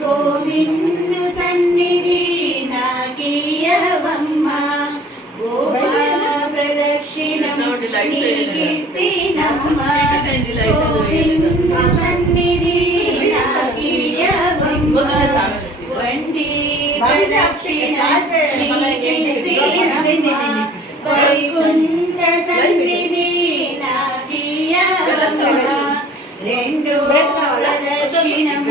గోవిందు సన్నిధి నాకీయవమ్మా గోపాల ప్రదక్షిణం నీకిస్తేనమ్మా గోవిందు సన్నిధి నాకీయవమ్మా వండి ప్రదక్షిణం నీకిస్తేనమ్మా వైకుంఠ సన్నిధి నాకీయవమ్మా రెండు ప్రదక్షిణం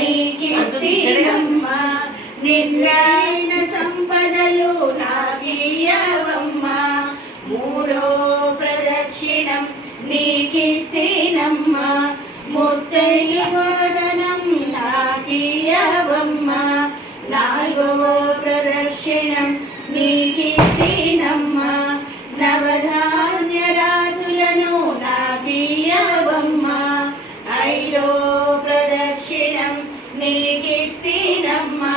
నీకిస్తేనమ్మా నిండైన సంపదలు నాకీయవమ్మా మూడో ప్రదక్షిణం నీకిస్తేనమ్మా ముత్తైవదనం నాకీయవమ్మా నాలుగో ప్రదక్షిణం నీకిస్తేనమ్మా నవధాన్య రాసులను నాకీయవమ్మా ఐదో ప్రదక్షిణం నీకిస్తేనమ్మా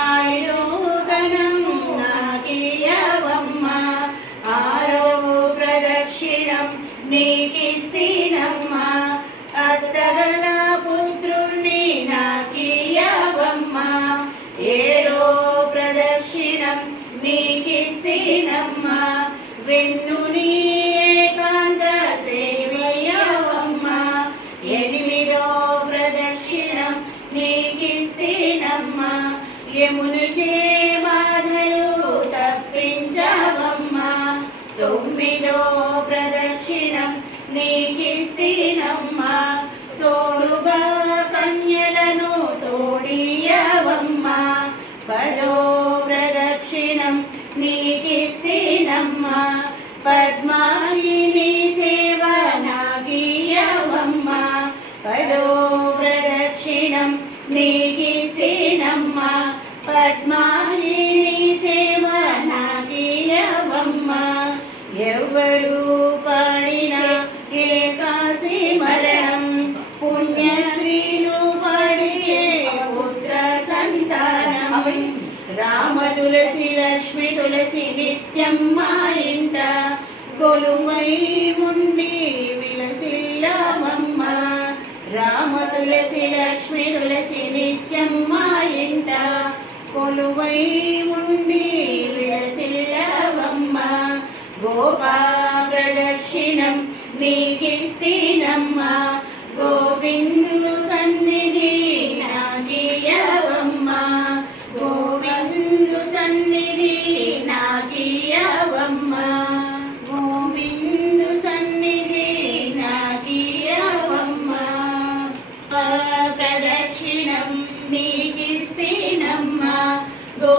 ఆయుధనం నాకీయవమ్మా ఆరో ప్రదక్షిణం నీకిస్తేనమ్మా అత్తగల పుత్రుణ్ణి నాకీయవమ్మా ఏడో ప్రదక్షిణం నీకిస్తేనమ్మా వెన్నుని ఏకాంత సేవయవమ్మా ఎనిమిదో ప్రదక్షిణం నీకిస్తేనమ్మా యముని చే బాధలు తప్పించవమ్మా తొమ్మిదో ప్రదక్షిణం నీకిస్తేనమ్మా తోడుగా కన్యలను తోడియవమ్మా పదో ప్రదక్షిణం నీకిస్తేనమ్మా పద్మాక్షిని సేవ నాకీయవమ్మా పదో ప్రదక్షిణం నీకిస్తేనమ్మా పద్మాక్షిని సేవ నాకీయవమ్మా ఎవరు పాడిన ఏకాశి మరణం పుణ్య స్త్రీలు పాడియే పుత్ర సంతానం రామ తులసి లక్ష్మి తులసి నిత్యం మా ఇంట కొలువై ఉండి విలసిల్లవమ్మ రామ తులసి లక్ష్మి తులసి నిత్యం మా ఇంట కొలువై ఉండి విలసిల్లవమ్మ గోపా ప్రదక్షిణం నీకిస్తేనమ్మా గోవిందు సన్నిధి నాకీయవమ్మా గోవిందు సన్నిధి నాకీయవమ్మా గోవిందు సన్నిధి నాకీయవమ్మా ప్రదక్షిణం నీకిస్తేనమ్మా గో